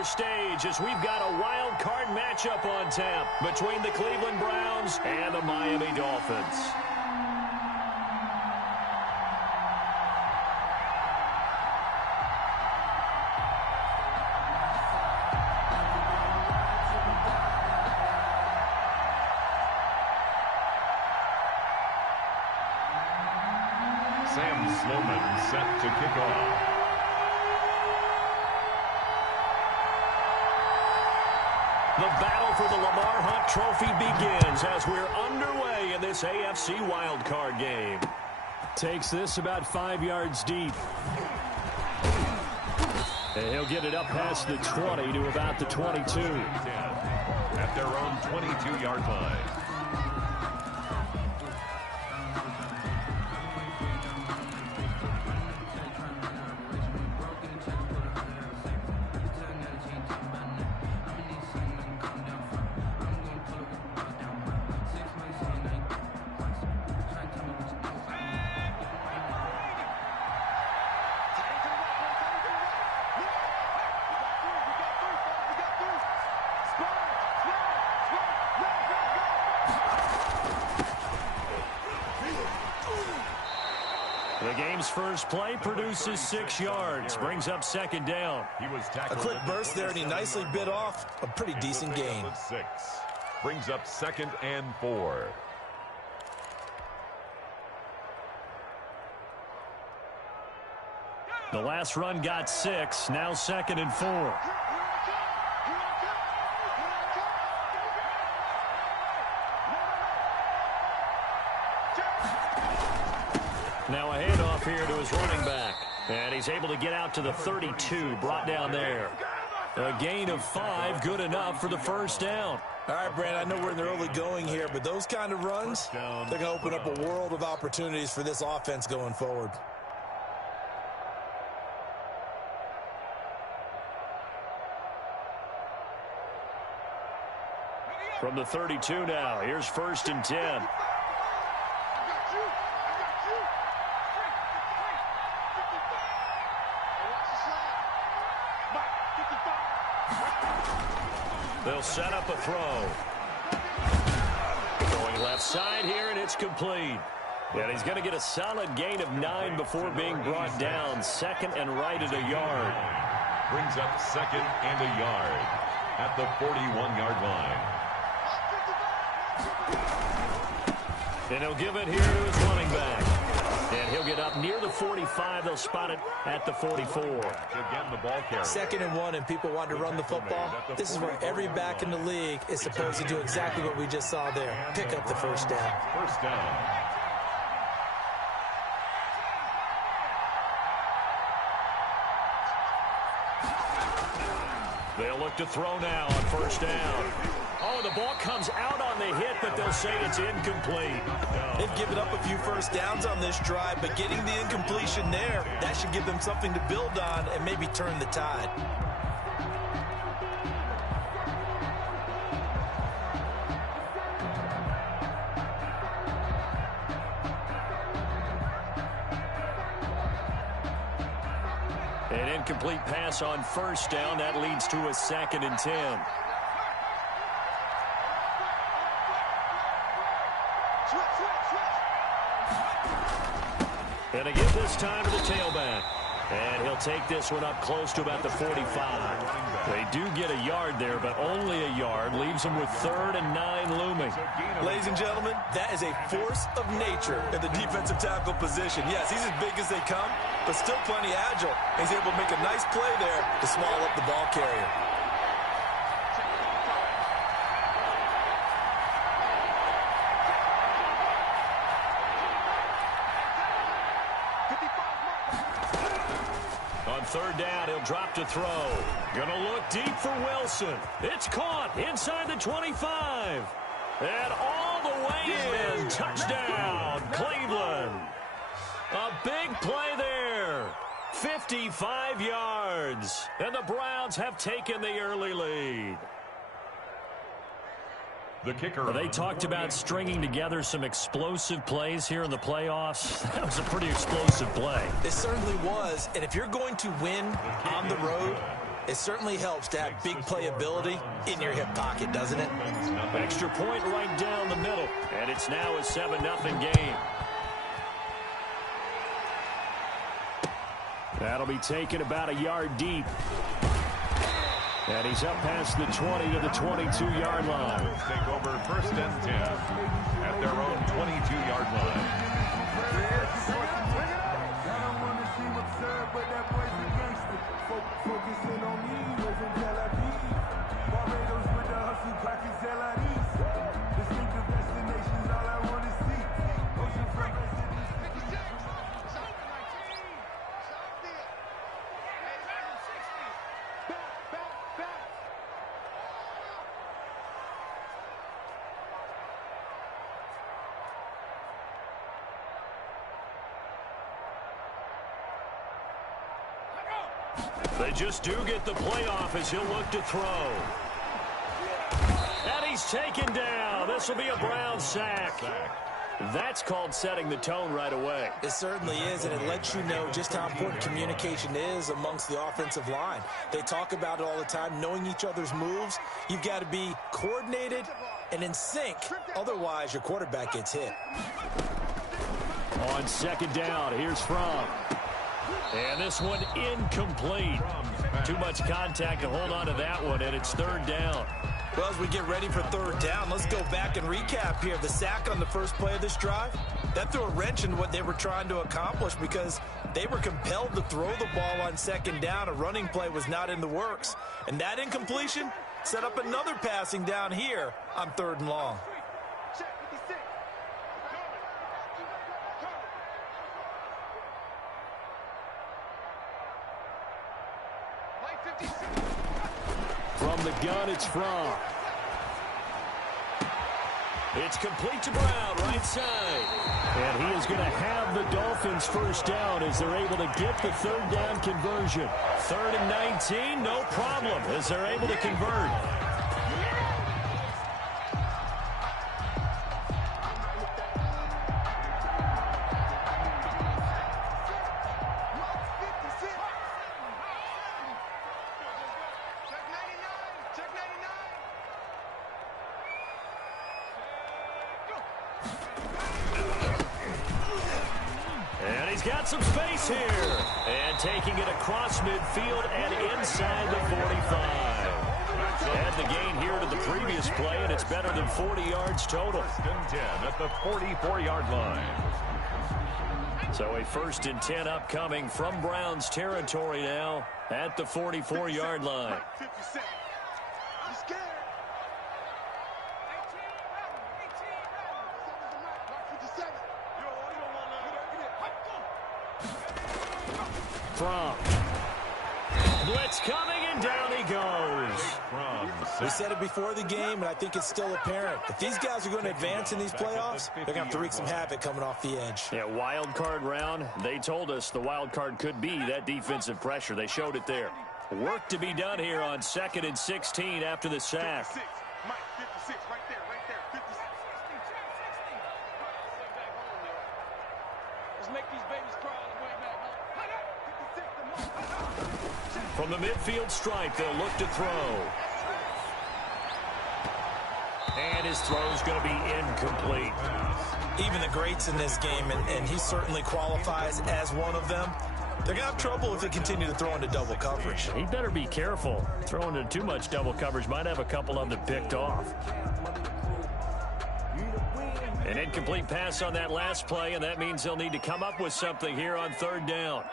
center stage as we've got a wild card matchup on tap between the Cleveland Browns and the Miami Dolphins. Sam Sloman set to kick off. The battle for the Lamar Hunt Trophy begins as we're underway in this AFC wildcard game. Takes this about 5 yards deep. And he'll get it up past the 20 to about the 22. At their own 22-yard line. The game's first play produces 6 yards, brings up second down. A quick burst there, and he nicely bit off a pretty decent gain. 6 brings up 2nd and 4. The last run got 6, now 2nd and 4. Now a handoff here to his running back. And he's able to get out to the 32, brought down there. A gain of 5, good enough for the first down. All right, Brand, I know we're in the early going here, but those kind of runs, they're going to open up a world of opportunities for this offense going forward. From the 32 now, here's 1st and 10. They'll set up a throw. Going left side here, and it's complete. And he's going to get a solid gain of 9 before being brought down. 2nd and right at a yard. Brings up 2nd and a yard at the 41-yard line. And he'll give it here to his running back. And he'll get up near the 45. They'll spot it at the 44. Again, the ball carrier. 2nd and 1, and people want to run the football. This is where every back in the league is supposed to do exactly what we just saw there. Pick up the first down. First down. They'll look to throw now on first down. Oh, the ball comes out on the hit, but they'll say it's incomplete. They've given up a few first downs on this drive, but getting the incompletion there, that should give them something to build on and maybe turn the tide. An incomplete pass on first down. That leads to a 2nd and 10. And again this time to the tailback. And he'll take this one up close to about the 45. They do get a yard there, but only a yard. Leaves them with 3rd and 9 looming. Ladies and gentlemen, that is a force of nature in the defensive tackle position. Yes, he's as big as they come, but still plenty agile. He's able to make a nice play there to swallow up the ball carrier. On 3rd down, he'll drop to throw. Gonna look deep for Wilson. It's caught inside the 25. And all the way in. Touchdown, Cleveland. A big play there. 55 yards. And the Browns have taken the early lead. The kicker. They talked about stringing together some explosive plays here in the playoffs. That was a pretty explosive play. It certainly was. And if you're going to win on the road, It certainly helps to have big playability in your hip pocket, doesn't it? Extra point right down the middle. And it's now a 7-0 game. That'll be taken about a yard deep. And he's up past the 20 to the 22-yard line. Take over 1st and 10 at their own 22-yard line. They just do get the playoff as he'll look to throw. And he's taken down. This will be a Brown sack. That's called setting the tone right away. It certainly is, and it lets you know just how important communication is amongst the offensive line. They talk about it all the time, knowing each other's moves. You've got to be coordinated and in sync. Otherwise, your quarterback gets hit. On 2nd down, here's Fromm. And this one incomplete. Too much contact to hold on to that one, and it's 3rd down. Well, as we get ready for 3rd down, let's go back and recap here. The sack on the first play of this drive, that threw a wrench in what they were trying to accomplish because they were compelled to throw the ball on 2nd down. A running play was not in the works. And that incompletion set up another passing down here on 3rd and long. From the gun, it's Fromm. It's complete to Brown, right side. And he is going to have the Dolphins' 1st down as they're able to get the 3rd down conversion. 3rd and 19, no problem as they're able to convert. Got some space here. And taking it across midfield and inside the 45. And the gain here to the previous play, and it's better than 40 yards total. 1st and 10 at the 44-yard line. So a 1st and 10 upcoming from Browns territory now at the 44-yard line. Fromm. Blitz coming, and down he goes. We said it before the game, and I think it's still apparent. If these guys are going to advance in these playoffs, they're going to have to wreak some havoc coming off the edge. Yeah, wild card round. They told us the wild card could be that defensive pressure. They showed it there. Work to be done here on 2nd and 16 after the sack. 56, Mike, 56, right there, 56. Let's make these babies cry on the way back home. From the midfield stripe, they'll look to throw. And his throw's going to be incomplete. Even the greats in this game, and he certainly qualifies as one of them, they're going to have trouble if they continue to throw into double coverage. He better be careful. Throwing into too much double coverage might have a couple of them picked off. An incomplete pass on that last play, and that means they'll need to come up with something here on 3rd down.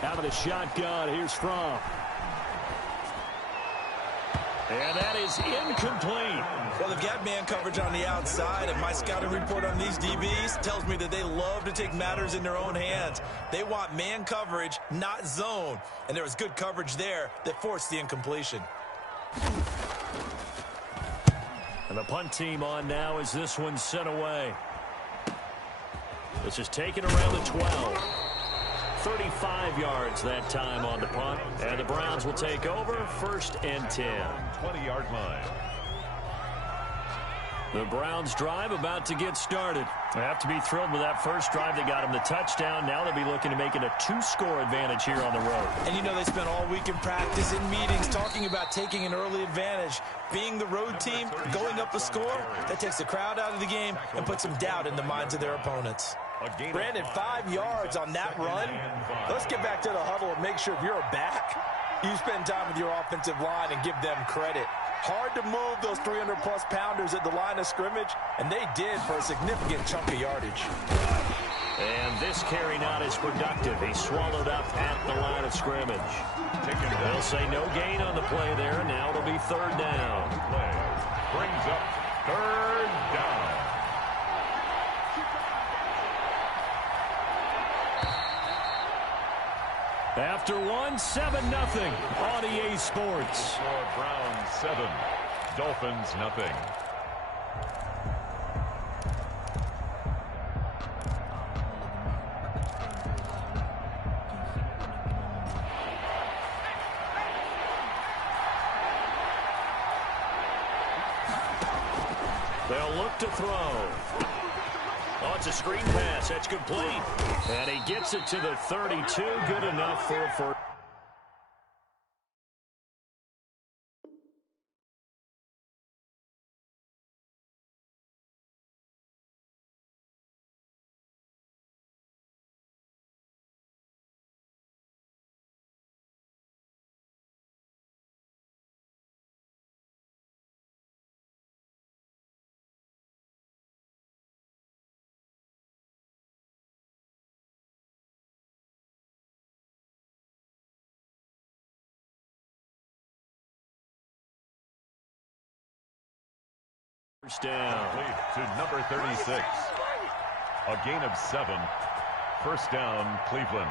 Out of the shotgun, here's Fromm. And that is incomplete. Well, they've got man coverage on the outside, and my scouting report on these DBs tells me that they love to take matters in their own hands. They want man coverage, not zone. And there was good coverage there that forced the incompletion. And the punt team on now as this one's sent away. This is taken around the 12. 35 yards that time on the punt. And the Browns will take over 1st and 10. 20-yard line. The Browns drive about to get started. They have to be thrilled with that first drive. They got them the touchdown. Now they'll be looking to make it a 2-score advantage here on the road. And you know they spent all week in practice, in meetings, talking about taking an early advantage. Being the road team, going up a score, that takes the crowd out of the game and puts some doubt in the minds of their opponents. Brandon, 5 yards on that run. Let's get back to the huddle and make sure if you're a back, you spend time with your offensive line and give them credit. Hard to move those 300-plus pounders at the line of scrimmage, and they did for a significant chunk of yardage. And this carry not as productive. He swallowed up at the line of scrimmage. They'll say no gain on the play there. Now it'll be 3rd down. Play brings up 3rd down. After 7-0 on EA Sports. For Browns 7, Dolphins nothing. They'll look to throw. Oh, it's a screen pass. That's complete. And he gets it to the 32. Good enough for a first. First down. To number 36. A gain of 7. 1st down, Cleveland.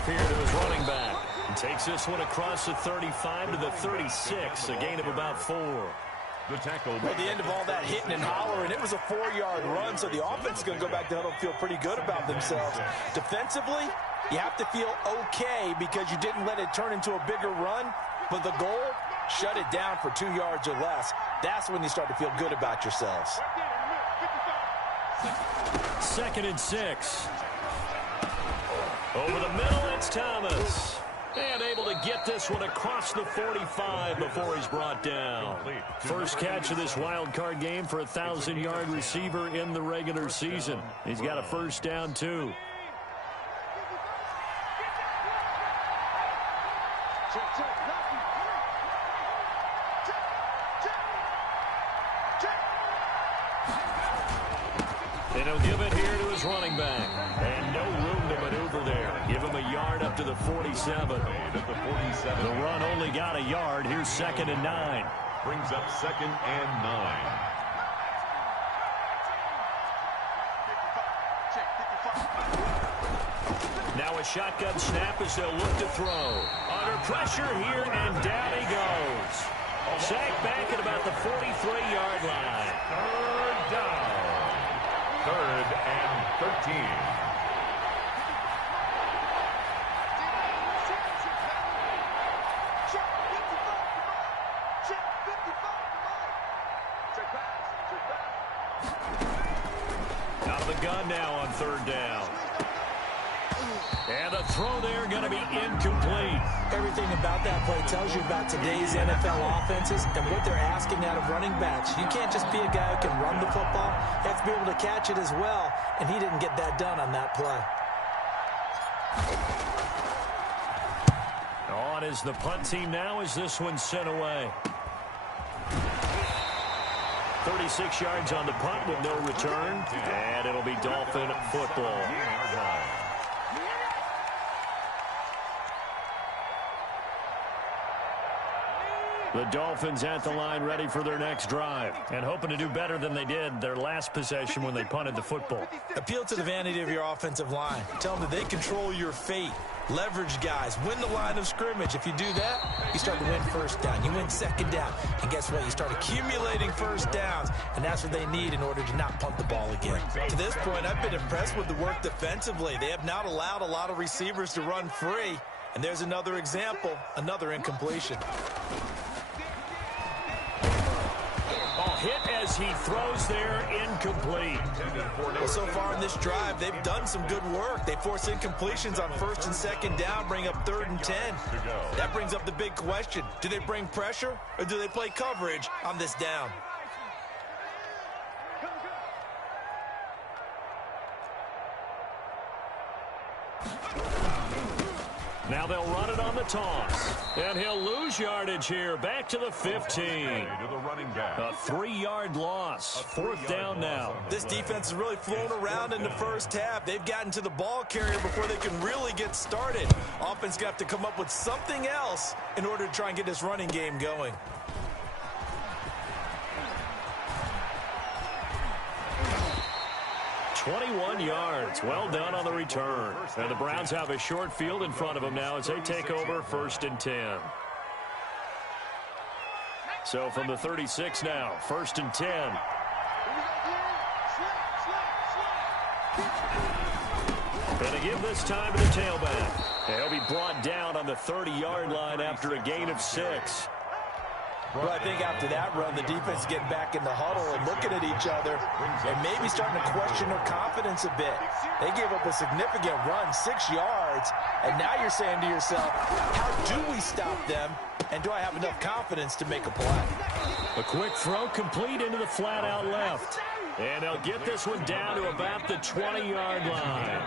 off here to his running back. And takes this one across the 35 to the 36, a gain of about 4. The tackle. At the end of all that hitting and hollering, it was a 4-yard run, so the offense is going to go back to huddle and feel pretty good about themselves. Defensively, you have to feel okay because you didn't let it turn into a bigger run, but the goal, shut it down for 2 yards or less. That's when you start to feel good about yourselves. 2nd and 6. Over the middle, it's Thomas. And able to get this one across the 45 before he's brought down. First catch of this wild card game for a 1,000-yard receiver in the regular season. He's got a first down, too. And he'll give it here to his running back. And no room to maneuver there. Give him a yard up to the 47. The run only got a yard. Here's 2nd and 9. Brings up 2nd and 9. Now a shotgun snap as they'll look to throw. Under pressure here, and down he goes. Sacked back at about the 43-yard line. 3rd down. 3rd and 13. Out of the gun now on 3rd down. And the throw there going to be incomplete. Everything about that play tells you about today's NFL offenses and what they're asking out of running backs. You can't just be a guy who can run the football. You have to be able to catch it as well, and he didn't get that done on that play. On is the punt team now as this one's sent away. 36 yards on the punt with no return, and it'll be Dolphin football. The Dolphins at the line ready for their next drive and hoping to do better than they did their last possession when they punted the football. Appeal to the vanity of your offensive line. Tell them that they control your fate. Leverage guys. Win the line of scrimmage. If you do that, you start to win first down. You win 2nd down. And guess what? You start accumulating first downs. And that's what they need in order to not punt the ball again. To this point, I've been impressed with the work defensively. They have not allowed a lot of receivers to run free. And there's another example, another incompletion. Hit as he throws there, incomplete. Well, so far in this drive, they've done some good work. They force incompletions on 1st and 2nd down, bring up 3rd and 10. That brings up the big question. Do they bring pressure or do they play coverage on this down? Now they'll run it on the toss. And he'll lose yardage here. Back to the 15. A 3-yard loss. 4th down now. This defense has really flown around in the first half. They've gotten to the ball carrier before they can really get started. Offense going to have to come up with something else in order to try and get this running game going. "21 yards. Well done on the return. And the Browns have a short field in front of them now as they take over 1st and 10. So from the 36 now, 1st and 10. And they give this time to the tailback. They'll be brought down on the 30-yard line after a gain of 6. Well, I think after that run, the defense getting back in the huddle and looking at each other and maybe starting to question their confidence a bit. They gave up a significant run, 6 yards, and now you're saying to yourself, how do we stop them, and do I have enough confidence to make a play? A quick throw complete into the flat out left. And they'll get this one down to about the 20-yard line.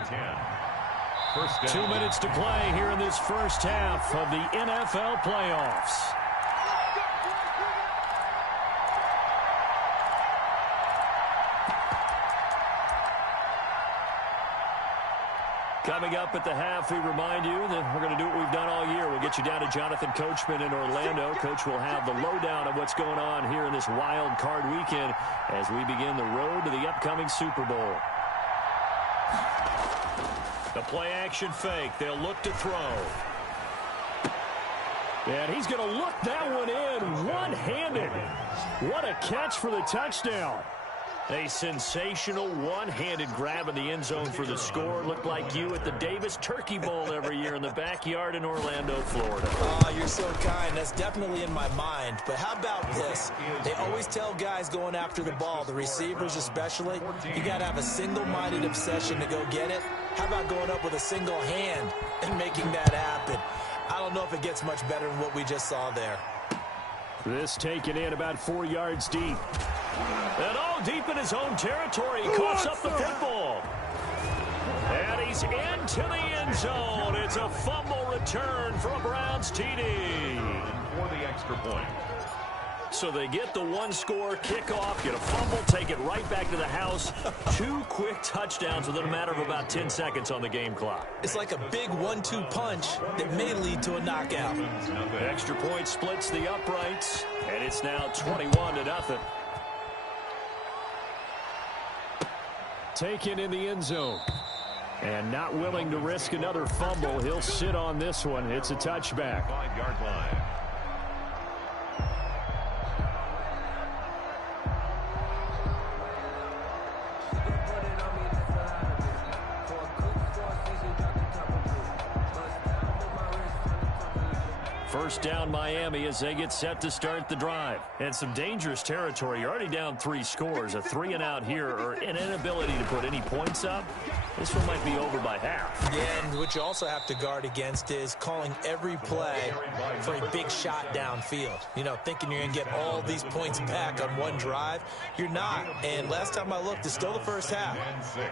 2 minutes to play here in this first half of the NFL playoffs. Coming up at the half, we remind you that we're going to do what we've done all year. We'll get you down to Jonathan Coachman in Orlando. Coach will have the lowdown of what's going on here in this wild card weekend as we begin the road to the upcoming Super Bowl. The play action fake. They'll look to throw. And he's going to look that one in one-handed. What a catch for the touchdown. A sensational one-handed grab in the end zone for the score. Looked like you at the Davis Turkey Bowl every year in the backyard in Orlando, Florida. Oh, you're so kind. That's definitely in my mind. But how about this? They always tell guys going after the ball, the receivers especially, you got to have a single-minded obsession to go get it. How about going up with a single hand and making that happen? I don't know if it gets much better than what we just saw there. This taken in about 4 yards deep. And all deep in his own territory. He coughs up the football. And he's into the end zone. It's a fumble return for a Browns TD. For the extra point. So they get the one-score kickoff, get a fumble, take it right back to the house. 2 quick touchdowns within a matter of about 10 seconds on the game clock. It's like a big 1-2 punch that may lead to a knockout. Extra point splits the uprights, and it's now 21-0. Taken in the end zone. And not willing to risk another fumble. He'll sit on this one. It's a touchback. 5-yard line. First down Miami as they get set to start the drive. And some dangerous territory. You're already down 3 scores. A 3-and-out here or an inability to put any points up. This one might be over by half. Yeah, and what you also have to guard against is calling every play for a big shot downfield. You know, thinking you're going to get all these points back on one drive. You're not. And last time I looked, it's still the first half.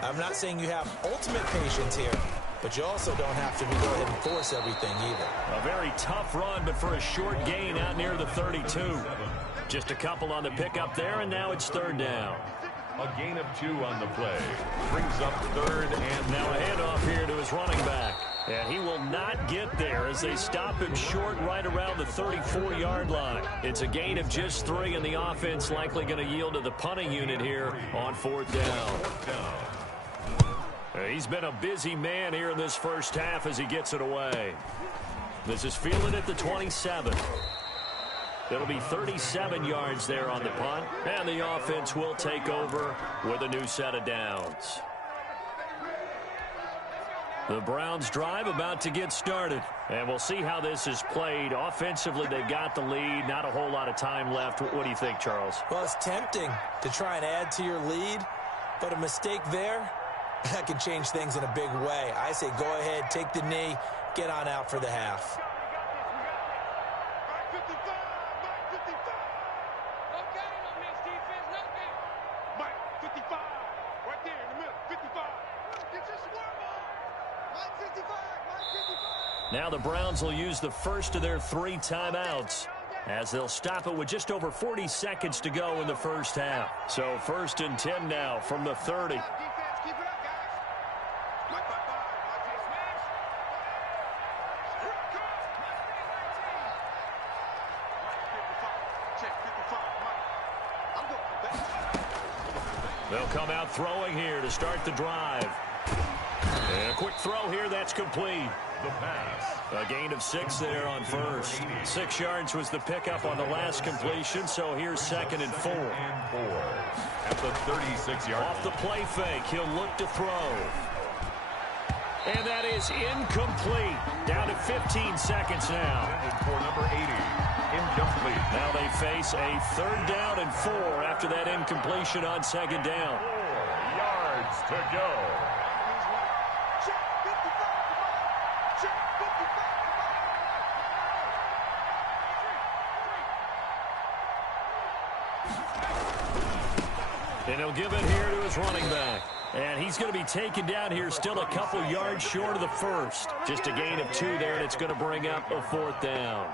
I'm not saying you have ultimate patience here, but you also don't have to go ahead and force everything either. A very tough run, but for a short gain out near the 32. Just a couple on the pickup there, and now it's 3rd down. A gain of 2 on the play. Brings up 3rd and now a handoff here to his running back. And he will not get there as they stop him short right around the 34-yard line. It's a gain of just 3, and the offense likely going to yield to the punting unit here on 4th down. He's been a busy man here in this first half as he gets it away. This is fielded at the 27. It'll be 37 yards there on the punt, and the offense will take over with a new set of downs. The Browns drive about to get started, and we'll see how this is played. Offensively, they've got the lead. Not a whole lot of time left. What do you think, Charles? Well, it's tempting to try and add to your lead, but a mistake there, that can change things in a big way. I say go ahead, take the knee, get on out for the half. Now the Browns will use the first of their 3 timeouts as they'll stop it with just over 40 seconds to go in the first half. So 1st and 10 now from the 30. They'll come out throwing here to start the drive. And a quick throw here, that's complete. the pass. A gain of 6 there on first. 6 yards was the pickup on the last completion, so here's 2nd and 4. At the 36-yard Off the play fake, he'll look to throw. And that is incomplete. Down to 15 seconds now. For number 80, incomplete. Now they face a 3rd down and 4 after that incompletion on 2nd down. 4 yards to go. And he'll give it here to his running back. And he's going to be taken down here still a couple yards short of the first. Just a gain of 2 there, and it's going to bring up a 4th down.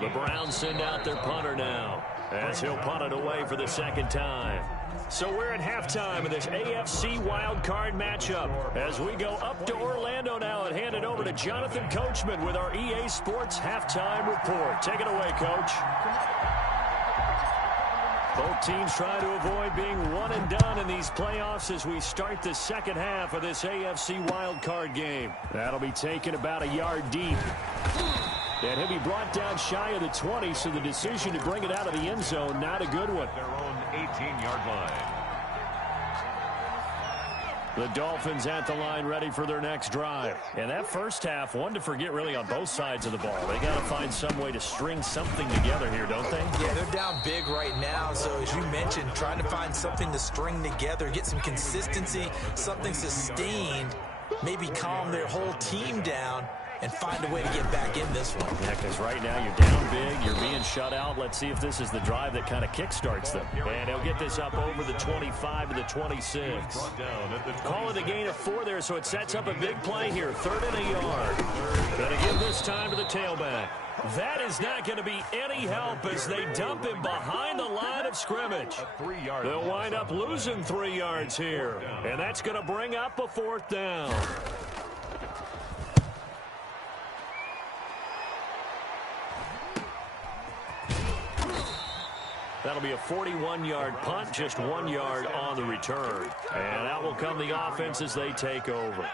The Browns send out their punter now as he'll punt it away for the 2nd time. So we're at halftime of this AFC wildcard matchup as we go up to Orlando now and hand it over to Jonathan Coachman with our EA Sports halftime report. Take it away, Coach. Both teams trying to avoid being one and done in these playoffs as we start the second half of this AFC wildcard game. That'll be taken about a yard deep. And he'll be brought down shy of the 20, so the decision to bring it out of the end zone, not a good one. Their own 18-yard line. The Dolphins at the line ready for their next drive. And that first half, one to forget really on both sides of the ball. They got to find some way to string something together here, don't they? Yeah, they're down big right now. So as you mentioned, trying to find something to string together, get some consistency, something sustained, maybe calm their whole team down and find a way to get back in this one. Yeah, because right now you're down big, you're being shut out. Let's see if this is the drive that kind of kickstarts them. And he'll get this up over the 25 to the 26. Call it a gain of 4 there, so it sets up a big play here. 3rd and a yard. Going to give this time to the tailback. That is not going to be any help as they dump him behind the line of scrimmage. They'll wind up losing 3 yards here. And that's going to bring up a 4th down. That'll be a 41-yard punt, just 1 yard on the return. And out will come the offense as they take over.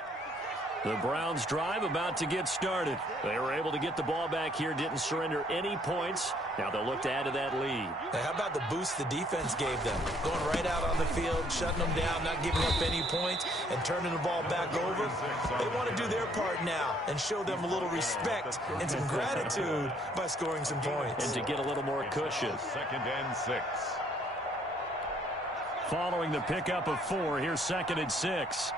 The Browns drive about to get started. They were able to get the ball back here, didn't surrender any points. Now they'll look to add to that lead. Now, how about the boost the defense gave them? Going right out on the field, shutting them down, not giving up any points, and turning the ball back over. They want to do their part now and show them a little respect and some gratitude by scoring some points. And to get a little more cushion. 2nd and 6. Following the pickup of 4, here's 2nd and 6.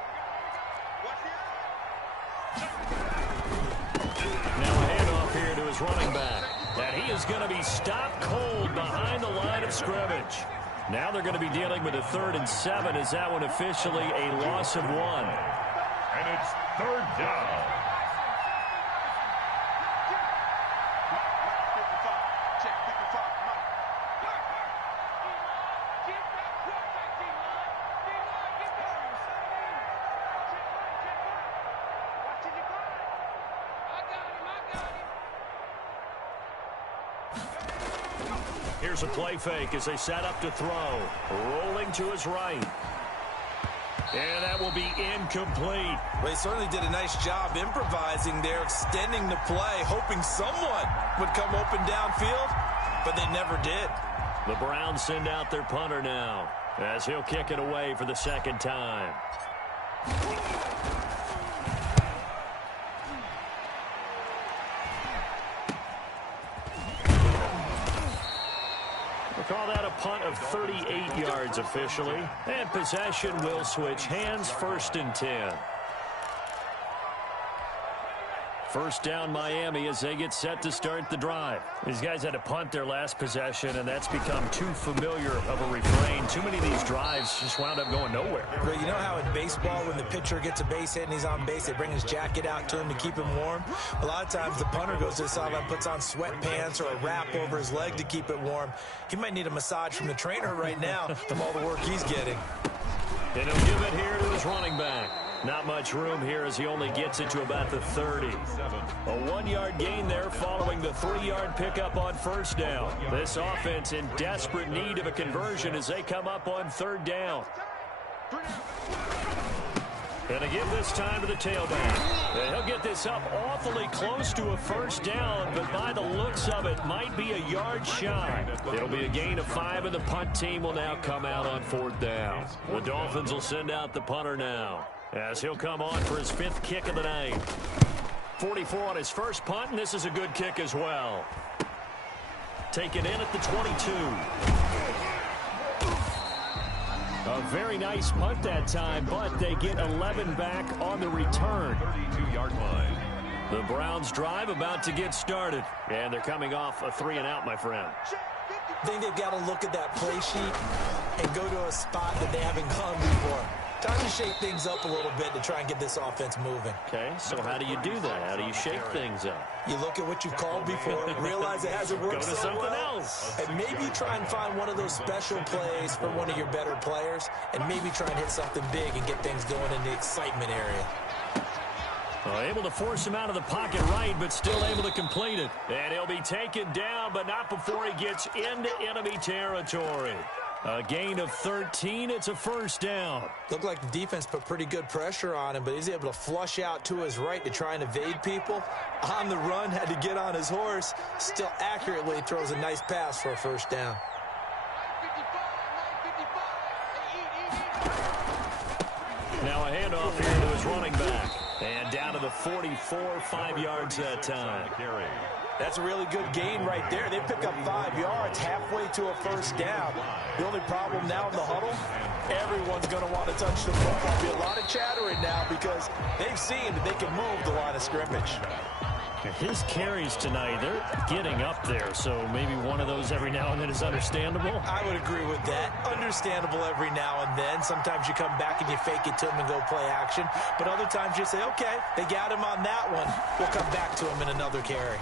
Now a handoff here to his running back. And he is going to be stopped cold behind the line of scrimmage. Now they're going to be dealing with a 3rd and 7. Is that one officially a loss of 1? And it's 3rd down. Here's a play fake as they set up to throw. Rolling to his right. And that will be incomplete. Well, he certainly did a nice job improvising there, extending the play, hoping someone would come open downfield, but they never did. The Browns send out their punter now as he'll kick it away for the 2nd time. We'll call that a punt of 38 yards officially. And possession will switch hands, 1st and 10. 1st down Miami as they get set to start the drive. These guys had to punt their last possession, and that's become too familiar of a refrain. Too many of these drives just wound up going nowhere. But you know how in baseball when the pitcher gets a base hit and he's on base, they bring his jacket out to him to keep him warm? A lot of times the punter goes to the sideline, puts on sweatpants or a wrap over his leg to keep it warm. He might need a massage from the trainer right now from all the work he's getting. And he'll give it here to his running back. Not much room here as he only gets it to about the 30. A 1-yard gain there following the 3-yard pickup on 1st down. This offense in desperate need of a conversion as they come up on 3rd down. Gonna give this time to the tailback. And he'll get this up awfully close to a 1st down, but by the looks of it, might be a yard shy. It'll be a gain of 5, and the punt team will now come out on 4th down. The Dolphins will send out the punter now, as he'll come on for his 5th kick of the night. 44 on his first punt, and this is a good kick as well. Taken in at the 22. A very nice punt that time, but they get 11 back on the return. 32-yard line. The Browns drive about to get started, and they're coming off a 3-and-out, my friend. I think they've got to look at that play sheet and go to a spot that they haven't gone before. Time to shake things up a little bit to try and get this offense moving. Okay, so how do you do that? How do you shake things up? You look at what you've called before, realize it hasn't worked Go to so something well, else. and maybe try and find one of those special plays for one of your better players, and maybe try and hit something big and get things going in the excitement area. Able to force him out of the pocket right, but still able to complete it. And he'll be taken down, but not before he gets into enemy territory. A gain of 13. It's a first down. Looked like the defense put pretty good pressure on him, but he's able to flush out to his right to try and evade people. On the run, had to get on his horse. Still accurately throws a nice pass for a first down. Now a handoff here to his running back. And down to the 44, 5 yards that time. That's a really good gain right there. They pick up 5 yards halfway to a first down. The only problem now in the huddle, everyone's going to want to touch the football. There'll be a lot of chattering now because they've seen that they can move the line of scrimmage. His carries tonight, they're getting up there, so maybe one of those every now and then is understandable. I would agree with that. Understandable every now and then. Sometimes you come back and you fake it to him and go play action. But other times you say, okay, they got him on that one. We'll come back to him in another carry.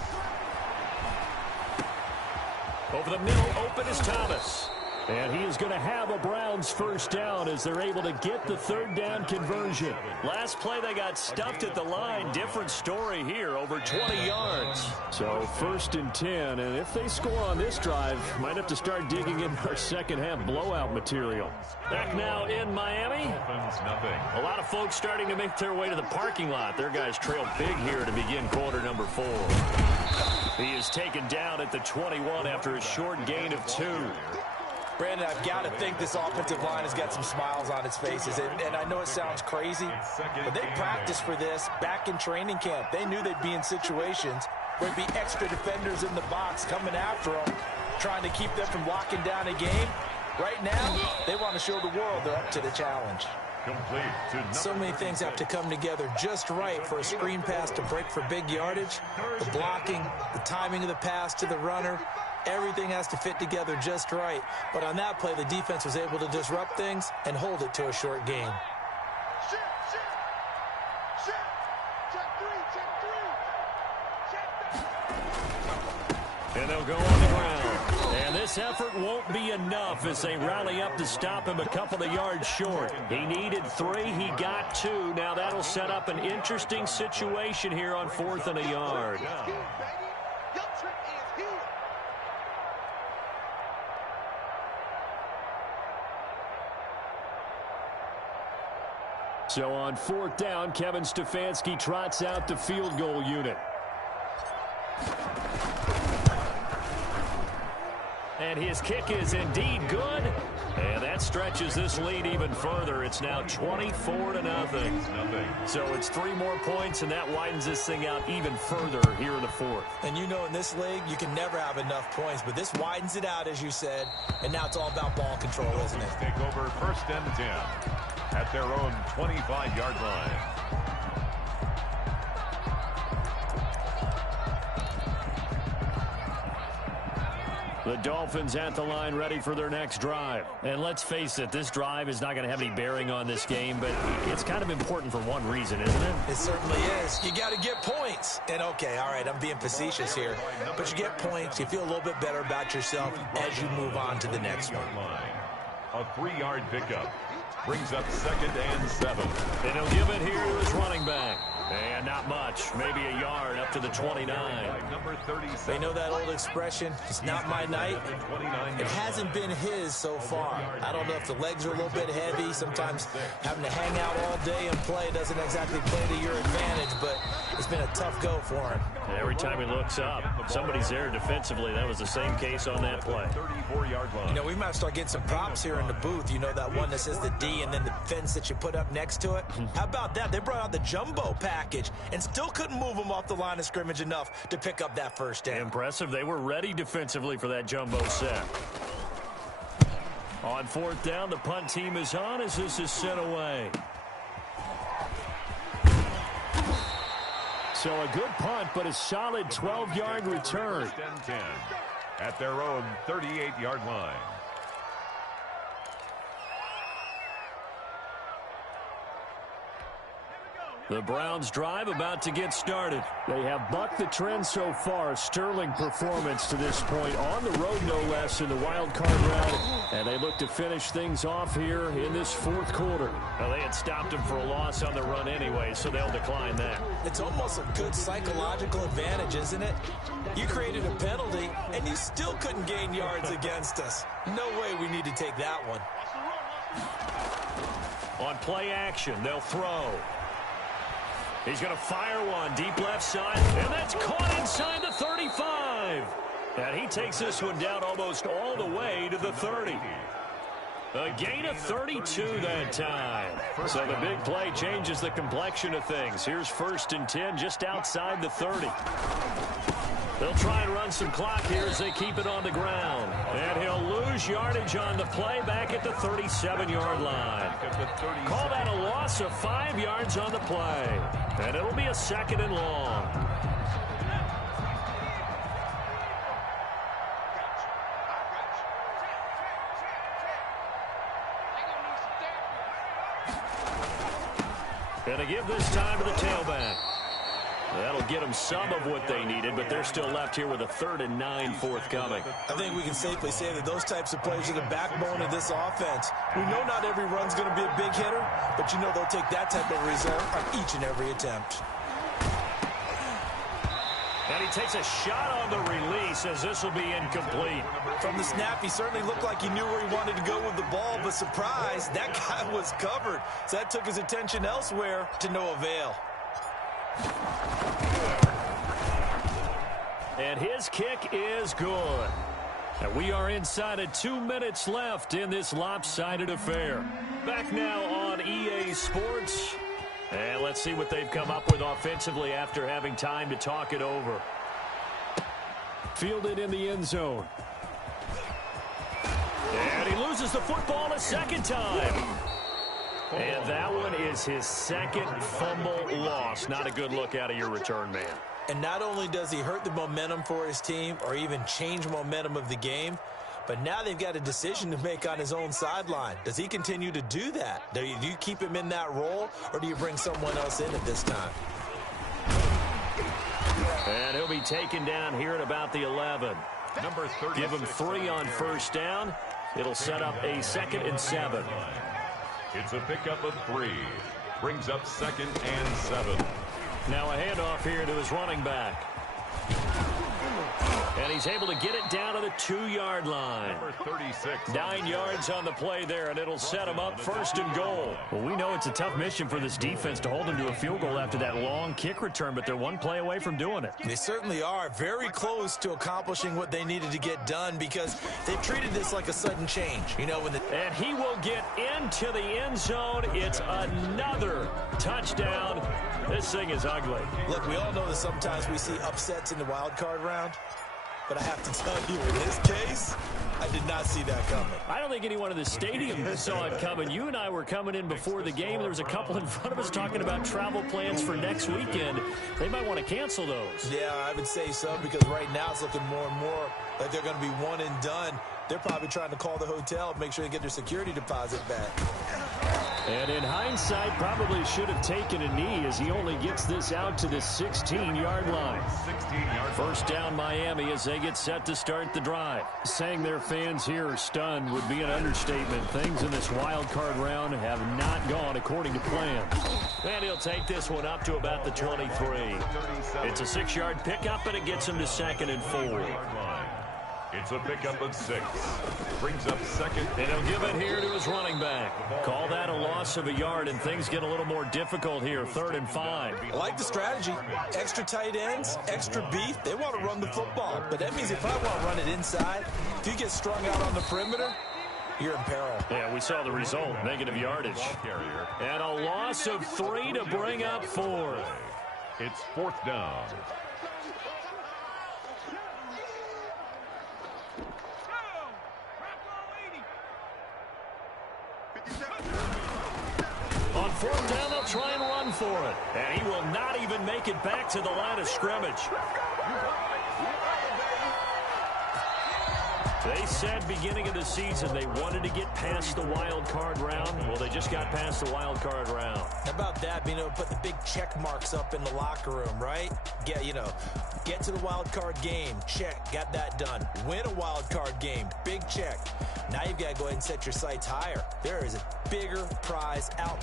Over the middle, open is Thomas. And he is going to have a Browns first down as they're able to get the third down conversion. Last play, they got stuffed at the line. Different story here, over 20 yards. So 1st and 10, and if they score on this drive, might have to start digging in our second half blowout material. Back now in Miami. A lot of folks starting to make their way to the parking lot. Their guys trail big here to begin quarter number 4. He is taken down at the 21 after a short gain of 2. Brandon, I've got to think this offensive line has got some smiles on its faces. And I know it sounds crazy, but they practiced for this back in training camp. They knew they'd be in situations where there'd be extra defenders in the box coming after them, trying to keep them from locking down a game. Right now, they want to show the world they're up to the challenge. So many things have to come together just right for a screen pass to break for big yardage. The blocking, the timing of the pass to the runner, everything has to fit together just right. But on that play, the defense was able to disrupt things and hold it to a short gain. And they'll go on the ground. And this effort won't be enough as they rally up to stop him a couple of yards short. He needed 3. He got 2. Now that'll set up an interesting situation here on 4th and a yard. So on 4th down, Kevin Stefanski trots out the field goal unit. And his kick is indeed good. And that stretches this lead even further. It's now 24-0. So it's 3 more points, and that widens this thing out even further here in the 4th. And you know in this league, you can never have enough points, but this widens it out, as you said. And now it's all about ball control, isn't it? Take over 1st and 10 at their own 25-yard line. The Dolphins at the line ready for their next drive. And let's face it, this drive is not going to have any bearing on this game, but it's kind of important for one reason, isn't it? It certainly is. You got to get points. And okay, all right, I'm being facetious here, but you get points, you feel a little bit better about yourself as you move on to the next one. A 3-yard pickup brings up 2nd and 7. And he'll give it here to his running back. And not much, maybe a yard up to the 29. They know that old expression, it's not my night. It hasn't been his so far. I don't know if the legs are a little bit heavy. Sometimes having to hang out all day and play doesn't exactly play to your advantage, but it's been a tough go for him. Every time he looks up, somebody's there defensively. That was the same case on that play. 34-yard line. You know, we might start getting some props here in the booth. You know that one that says the D and then the fence that you put up next to it? How about that? They brought out the jumbo package and still couldn't move them off the line of scrimmage enough to pick up that first down. Impressive. They were ready defensively for that jumbo set. On 4th down, the punt team is on as this is sent away. So a good punt, but a solid 12-yard return. 1st and 10 at their own 38-yard line. The Browns drive about to get started. They have bucked the trend so far. Sterling performance to this point. On the road, no less, in the wild card round. And they look to finish things off here in this fourth quarter. Well, they had stopped him for a loss on the run anyway, so they'll decline that. It's almost a good psychological advantage, isn't it? You created a penalty, and you still couldn't gain yards against us. No way we need to take that one. On play action, they'll throw. He's going to fire one deep left side, and that's caught inside the 35. And he takes this one down almost all the way to the 30. A gain of 32 that time. So the big play changes the complexion of things. Here's 1st and 10 just outside the 30. They'll try and run some clock here as they keep it on the ground. And he'll lose yardage on the play back at the 37-yard line. Call that a loss of 5 yards on the play. And it'll be a 2nd and long. Gonna give this time to the tailback. That'll get them some of what they needed, but they're still left here with a 3rd and 9 forthcoming. I think we can safely say that those types of plays are the backbone of this offense. We know not every run's going to be a big hitter, but you know they'll take that type of result on each and every attempt. And he takes a shot on the release as this will be incomplete. From the snap, he certainly looked like he knew where he wanted to go with the ball, but surprise, that guy was covered. So that took his attention elsewhere to no avail. And his kick is good. And we are inside of 2 minutes left in this lopsided affair. Back now on EA Sports. And let's see what they've come up with offensively after having time to talk it over. Fielded in the end zone. And he loses the football a 2nd time. And that one is his 2nd fumble loss. Not a good look out of your return man. And not only does he hurt the momentum for his team or even change momentum of the game, but now they've got a decision to make on his own sideline. Does he continue to do that? Do you keep him in that role, or do you bring someone else in at this time? And he'll be taken down here at about the 11. Number 36. Give him 3 on 1st down. It'll set up a 2nd and 7. It's a pickup of 3. Brings up 2nd and 7. Now a handoff here to his running back. And he's able to get it down to the 2-yard line. Number 36. 9 yards on the play there, and it'll set him up 1st and goal. Well, we know it's a tough mission for this defense to hold him to a field goal after that long kick return, but they're one play away from doing it. They certainly are very close to accomplishing what they needed to get done because they've treated this like a sudden change. You know, and he will get into the end zone. It's another touchdown. This thing is ugly. Look, we all know that sometimes we see upsets in the wild card round. But I have to tell you, in this case, I did not see that coming. I don't think anyone in the stadium saw it coming. You and I were coming in before the game. There was a couple in front of us talking about travel plans for next weekend. They might want to cancel those. Yeah, I would say so because right now it's looking more and more like they're going to be one and done. They're probably trying to call the hotel and make sure they get their security deposit back. And in hindsight, probably should have taken a knee as he only gets this out to the 16-yard line. 16-yard. 1st down Miami as they get set to start the drive. Saying their fans here are stunned would be an understatement. Things in this wild card round have not gone according to plan. And he'll take this one up to about the 23. It's a 6-yard pickup, and it gets him to 2nd and 4. It's a pickup of 6. Brings up 2nd. And he'll give it here to his running back. Call that a loss of a yard, and things get a little more difficult here. 3rd and 5. I like the strategy. Extra tight ends, extra beef. They want to run the football. But that means they probably want to run it inside. If you get strung out on the perimeter, you're in peril. Yeah, we saw the result. Negative yardage. And a loss of 3 to bring up 4. It's 4th down. On 4th down, they'll try and run for it. And he will not even make it back to the line of scrimmage. They said beginning of the season they wanted to get past the wild card round. Well, they just got past the wild card round. How about that, being able to put the big check marks up in the locker room, right? Get to the wild card game, check, got that done. Win a wild card game, big check. Now you've got to go ahead and set your sights higher. There is a bigger prize out